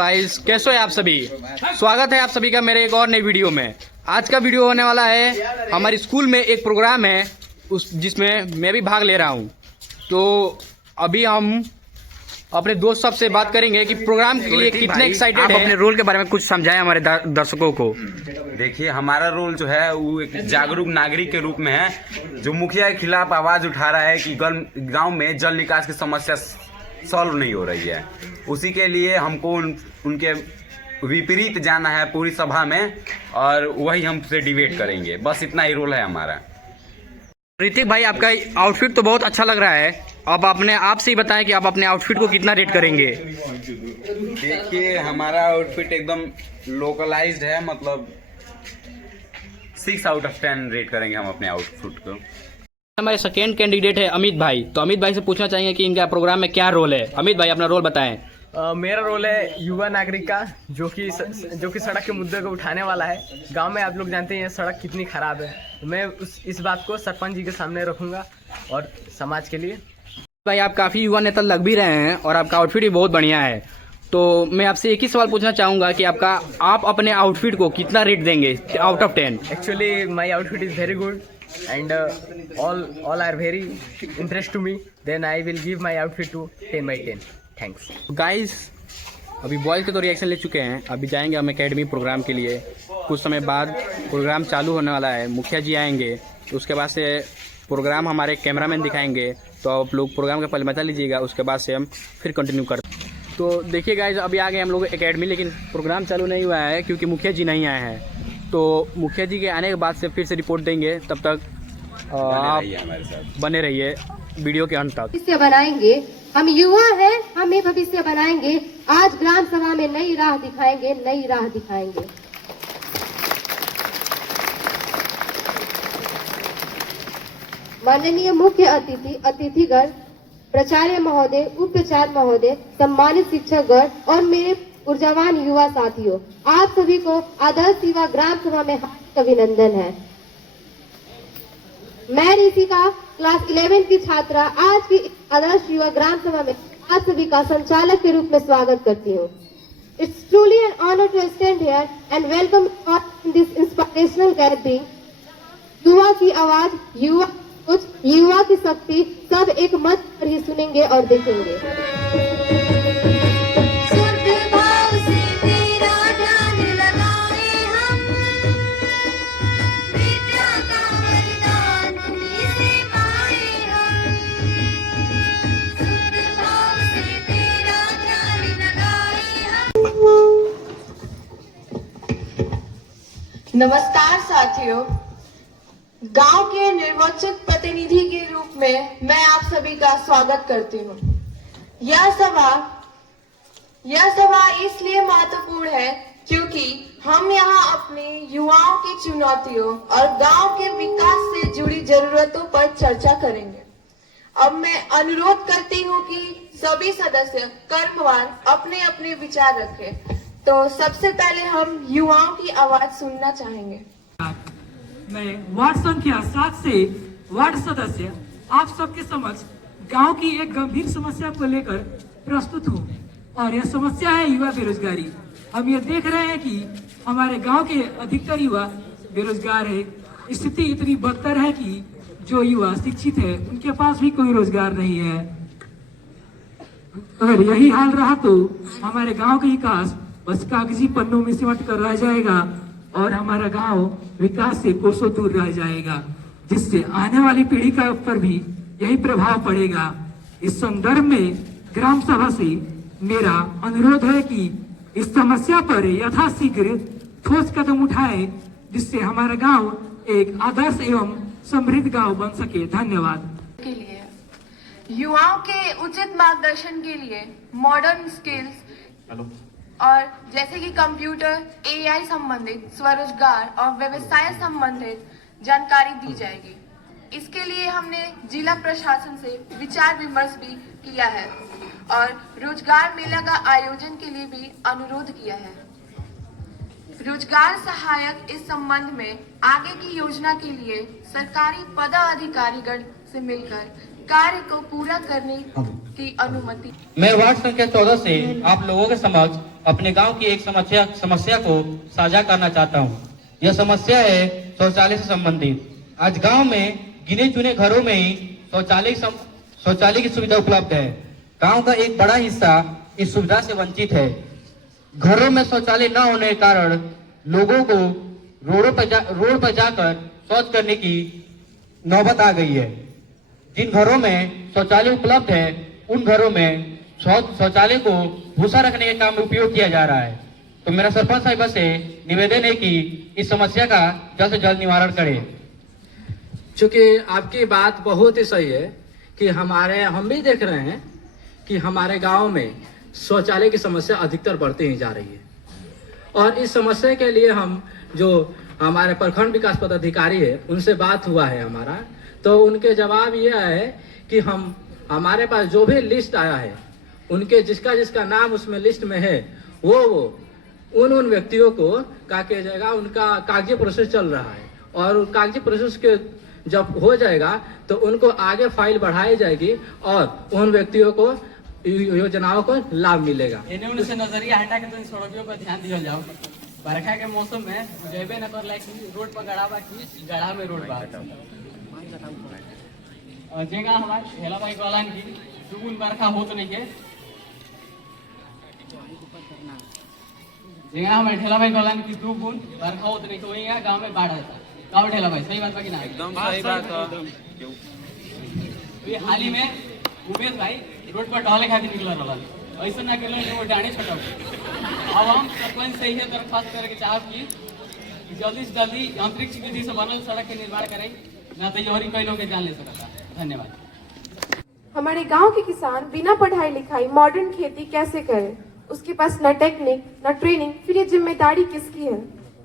Guys कैसे हैं आप सभी। स्वागत है आप सभी का मेरे एक और नई वीडियो में। आज का वीडियो होने वाला है, हमारे स्कूल में एक प्रोग्राम है जिसमें मैं भी भाग ले रहा हूं। तो अभी हम अपने दोस्त साहब से बात करेंगे कि प्रोग्राम के लिए कितने एक्साइटेड आप हैं। अपने रोल के बारे में कुछ समझाएं हमारे दर्शकों को। देखिए, हमारा रोल जो है वो एक जागरूक नागरिक के रूप में है, जो मुखिया के खिलाफ आवाज उठा रहा है कि गांव में जल निकास की समस्या सॉल्व नहीं हो रही है। उसी के लिए हमको उनके विपरीत जाना है पूरी सभा में, और वही हमसे डिबेट करेंगे। बस इतना ही रोल है हमारा। ऋतिक भाई, आपका आउटफिट तो बहुत अच्छा लग रहा है। अब अपने आप से ही बताएं कि आप अपने आउटफिट को कितना रेट करेंगे। देखिए, हमारा आउटफिट एकदम लोकलाइज्ड है, मतलब 6 आउट ऑफ 10 रेट करेंगे हम अपने आउटफिट को। हमारे सेकेंड कैंडिडेट है अमित भाई। तो अमित भाई से पूछना चाहेंगे कि इनका प्रोग्राम में क्या रोल है। अमित भाई अपना रोल बताएं। मेरा रोल है युवा नागरिक का, जो कि सड़क के मुद्दे को उठाने वाला है। गांव में आप लोग जानते हैं सड़क कितनी खराब है। मैं इस बात को सरपंच जी के सामने रखूंगा और समाज के लिए। भाई, आप काफ़ी युवा नेता लग भी रहे हैं और आपका आउटफिट भी बहुत बढ़िया है। तो मैं आपसे एक ही सवाल पूछना चाहूँगा कि आप अपने आउटफिट को कितना रेट देंगे out of 10। Actually my outfit is very good and all are very interest to me. Then I will give my outfit to 10/10. Thanks. Guys, अभी बॉयज़ के तो रिएक्शन ले चुके हैं। अभी जाएंगे हम एकेडमी प्रोग्राम के लिए। कुछ समय बाद प्रोग्राम चालू होने वाला है, मुखिया जी आएंगे। तो उसके बाद से प्रोग्राम हमारे कैमरामैन दिखाएंगे। तो आप लोग प्रोग्राम का पहले मजा लीजिएगा, उसके बाद से हम फिर कंटिन्यू करते हैं। तो देखिए गाइस, अभी आ गए हम लोग एकेडमी, लेकिन प्रोग्राम चालू नहीं हुआ है क्योंकि मुखिया जी नहीं आए हैं। तो मुखिया जी के आने के बाद से फिर से रिपोर्ट देंगे। तब तक आप बने रहिए वीडियो के अंत तक। भविष्य बनाएंगे, हम युवा हैं, हम ये भविष्य बनाएंगे। आज ग्राम सभा में नई राह दिखाएंगे, नई राह दिखाएंगे। माननीय मुख्य अतिथिगण, प्राचार्य महोदय, उप प्राचार्य महोदय, सम्मानित शिक्षकगण और मेरे ऊर्जावान युवा साथियों, आप सभी को आदर्श युवा ग्राम सभा में हार्दिक अभिनंदन है। मैं ऋषिका क्लास 11 की छात्रा आज की आदर्श युवा ग्राम सभा में आप सभी का संचालक के रूप में स्वागत करती हूँ। It's truly an honour to stand here and welcome in this inspirational gathering. युवा की आवाज, युवा कुछ, युवा की शक्ति, सब एक मंच पर ही सुनेंगे और देखेंगे। नमस्कार साथियों, गांव के निर्वाचित प्रतिनिधि के रूप में मैं आप सभी का स्वागत करती हूं। यह सभा इसलिए महत्वपूर्ण है क्योंकि हम यहां अपने युवाओं की चुनौतियों और गांव के विकास से जुड़ी जरूरतों पर चर्चा करेंगे। अब मैं अनुरोध करती हूं कि सभी सदस्य कर्मवार अपने अपने विचार रखें। तो सबसे पहले हम युवाओं की आवाज सुनना चाहेंगे। मैं वार्ड संख्या 7 से वार्ड सदस्य आप सबके समक्ष गांव की एक गंभीर समस्या को लेकर प्रस्तुत हूं, और यह समस्या है युवा बेरोजगारी। हम ये देख रहे हैं कि हमारे गांव के अधिकतर युवा बेरोजगार है। स्थिति इतनी बदतर है कि जो युवा शिक्षित है उनके पास भी कोई रोजगार नहीं है। अगर यही हाल रहा तो हमारे गाँव का विकास बस कागजी पन्नों में सिमट कर रह जाएगा और हमारा गांव विकास से कोसों दूर रह जाएगा, जिससे आने वाली पीढ़ी का ऊपर भी यही प्रभाव पड़ेगा। इस संदर्भ में ग्राम सभा से मेरा अनुरोध है कि इस समस्या पर यथाशीघ्र ठोस कदम उठाएं, जिससे हमारा गांव एक आदर्श एवं समृद्ध गांव बन सके। धन्यवाद। के लिए युवाओं के उचित मार्गदर्शन के लिए मॉडर्न स्किल्स और जैसे कि कंप्यूटर, AI संबंधित स्वरोजगार और व्यवसाय संबंधित जानकारी दी जाएगी। इसके लिए हमने जिला प्रशासन से विचार विमर्श भी किया है और रोजगार मेला का आयोजन के लिए भी अनुरोध किया है। रोजगार सहायक इस संबंध में आगे की योजना के लिए सरकारी पदाधिकारीगण से मिलकर कार्य को पूरा करने की अनुमति। मैं वार्ड संख्या 14 से आप लोगों के समक्ष अपने गांव की एक समस्या को साझा करना चाहता हूं। यह समस्या है शौचालय से संबंधित। आज गांव में गिने चुने घरों में ही शौचालय की सुविधा उपलब्ध है। गांव का एक बड़ा हिस्सा इस सुविधा से वंचित है। घरों में शौचालय न होने के कारण लोगों को रोड पर जाकर शौच करने की नौबत आ गई है। जिन घरों में शौचालय उपलब्ध है उन घरों में शौचालय को भूसा रखने के काम में उपयोग किया जा रहा है। तो मेरा सरपंच साहिबा से निवेदन है कि इस समस्या का जल्द से जल्द निवारण करें। चूंकि आपकी बात बहुत ही सही है कि हम भी देख रहे हैं कि हमारे गांव में शौचालय की समस्या अधिकतर बढ़ती ही जा रही है। और इस समस्या के लिए हम जो हमारे प्रखंड विकास पदाधिकारी है उनसे बात हुआ है हमारा, तो उनके जवाब ये है कि हमारे पास जो भी लिस्ट आया है उनके जिसका नाम उसमें लिस्ट में है वो उन व्यक्तियों को क्या किया जाएगा, उनका कागजी प्रोसेस चल रहा है और कागजी प्रोसेस के जब हो जाएगा तो उनको आगे फाइल बढ़ाई जाएगी और उन व्यक्तियों को योजनाओं को लाभ मिलेगा। इन्हें से नजरिया हटा के तो सड़कों पर ध्यान दिया जाओ। बरखा के मौसम में जेबे न कर लाइक रोड पर गड़ा में रोड बात और जेगा हमारे हेला भाई कॉलान की दुगुन बरखा होत नहीं है। जेगा हमारे ठेला भाई कॉलान की दुगुन बरखा होत नहीं, तो वही यहाँ गाँव में बाढ़ आता। गाँव ठेला भाई सही बात बाकी ना? एकदम सही बात है। हाल ही में उमेश भाई रोड पर टहले खातिर निकल रहा है, ऐसा ना कर वो डाणे छटाओ। अब हम सरपंच से यही दरख्वास्त करके चाहब कि जल्दी से जल्दी अंतरिक्ष विधि से बनल सड़क के निर्माण करें, ना तो और कई लोग जान ले सकता। धन्यवाद। हमारे गांव के किसान बिना पढ़ाई लिखाई मॉडर्न खेती कैसे करें? उसके पास न टेक्निक न ट्रेनिंग, फिर ये जिम्मेदारी किसकी है?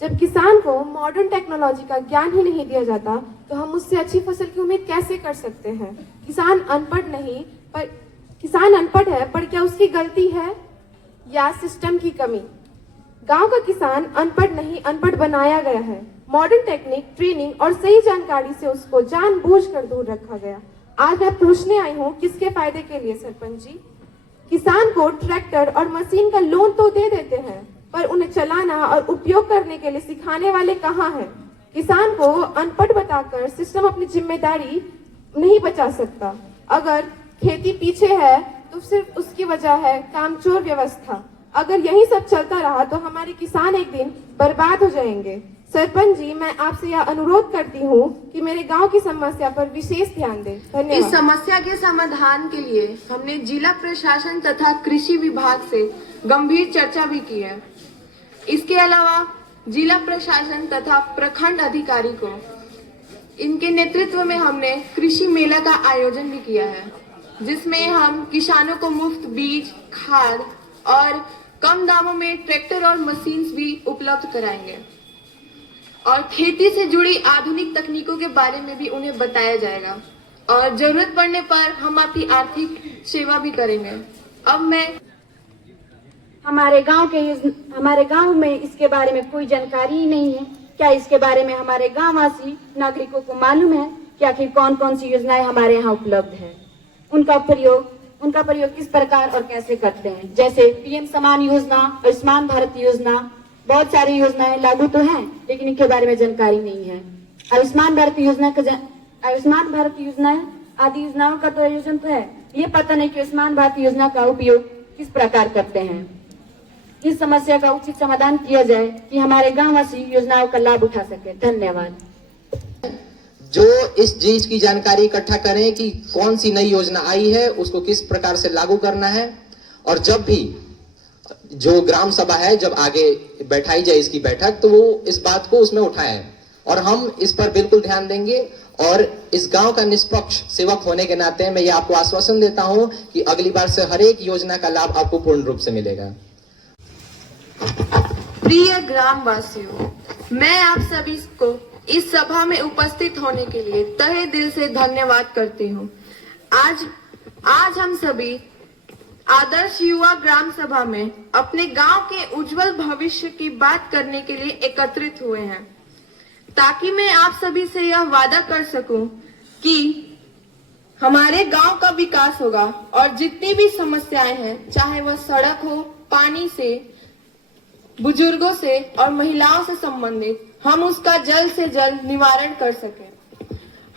जब किसान को मॉडर्न टेक्नोलॉजी का ज्ञान ही नहीं दिया जाता तो हम उससे अच्छी फसल की उम्मीद कैसे कर सकते हैं? किसान अनपढ़ है, पर क्या उसकी गलती है या सिस्टम की कमी? गांव का किसान अनपढ़ नहीं, अनपढ़ बनाया गया है। मॉडर्न टेक्निक, ट्रेनिंग और सही जानकारी से उसको जानबूझकर दूर रखा गया। आज मैं पूछने आई हूँ किसके फायदे के लिए सरपंच जी? किसान को ट्रैक्टर और मशीन का लोन तो दे देते हैं, पर उन्हें चलाना और उपयोग करने के लिए सिखाने वाले कहाँ हैं? किसान को अनपढ़ बताकर सिस्टम अपनी जिम्मेदारी नहीं बचा सकता। अगर खेती पीछे है तो सिर्फ उसकी वजह है कामचोर व्यवस्था। अगर यही सब चलता रहा तो हमारे किसान एक दिन बर्बाद हो जाएंगे। सरपंच जी, मैं आपसे यह अनुरोध करती हूँ कि मेरे गांव की समस्या पर विशेष ध्यान दें। धन्यवाद। इस समस्या के समाधान के लिए हमने जिला प्रशासन तथा कृषि विभाग से गंभीर चर्चा भी की है। इसके अलावा जिला प्रशासन तथा प्रखंड अधिकारी को इनके नेतृत्व में हमने कृषि मेला का आयोजन भी किया है, जिसमें हम किसानों को मुफ्त बीज, खाद और कम दामों में ट्रैक्टर और मशीन्स भी उपलब्ध कराएंगे और खेती से जुड़ी आधुनिक तकनीकों के बारे में भी उन्हें बताया जाएगा और जरूरत पड़ने पर हम आपकी आर्थिक सेवा भी करेंगे। अब मैं हमारे गांव में इसके बारे में कोई जानकारी ही नहीं है। क्या इसके बारे में हमारे गांववासी नागरिकों को मालूम है कि आखिर कौन कौन सी योजनाएं हमारे यहाँ उपलब्ध है? उनका प्रयोग किस प्रकार और कैसे करते हैं? जैसे पीएम समान योजना, आयुष्मान भारत योजना, बहुत सारी योजनाएं लागू तो हैं, लेकिन इनके बारे में जानकारी नहीं है। आयुष्मान भारत योजना आदि योजनाओं का तो आयोजन तो है, ये पता नहीं कि आयुष्मान भारत योजना का उपयोग किस प्रकार करते हैं। इस समस्या का उचित समाधान किया जाए कि हमारे गांववासी योजनाओं का लाभ उठा सके। धन्यवाद। जो इस चीज की जानकारी इकट्ठा करें कि कौन सी नई योजना आई है, उसको किस प्रकार से लागू करना है, और जब भी जो ग्राम सभा है जब आगे बैठाई जाए इसकी बैठक, तो वो इस बात को उसमें उठाए और हम इस पर बिल्कुल ध्यान देंगे। और इस गांव का निष्पक्ष सेवक होने के नाते मैं ये आपको आश्वासन देता हूं कि अगली बार से हर एक योजना का लाभ आपको पूर्ण रूप से मिलेगा। प्रिय ग्रामवासियों, मैं आप सभी को इस सभा में उपस्थित होने के लिए तहे दिल से धन्यवाद करती हूँ। आज हम सभी आदर्श युवा ग्राम सभा में अपने गांव के उज्जवल भविष्य की बात करने के लिए एकत्रित हुए हैं, ताकि मैं आप सभी से यह वादा कर सकूं कि हमारे गांव का विकास होगा और जितनी भी समस्याएं हैं, चाहे वह सड़क हो, पानी से, बुजुर्गों से और महिलाओं से संबंधित हम उसका जल्द से जल्द निवारण कर सकें।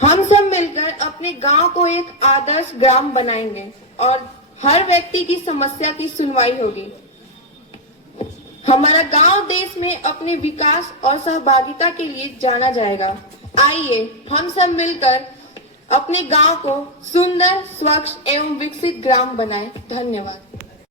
हम सब मिलकर अपने गांव को एक आदर्श ग्राम बनाएंगे और हर व्यक्ति की समस्या की सुनवाई होगी। हमारा गांव देश में अपने विकास और सहभागिता के लिए जाना जाएगा। आइए हम सब मिलकर अपने गांव को सुंदर, स्वच्छ एवं विकसित ग्राम बनाएं। धन्यवाद।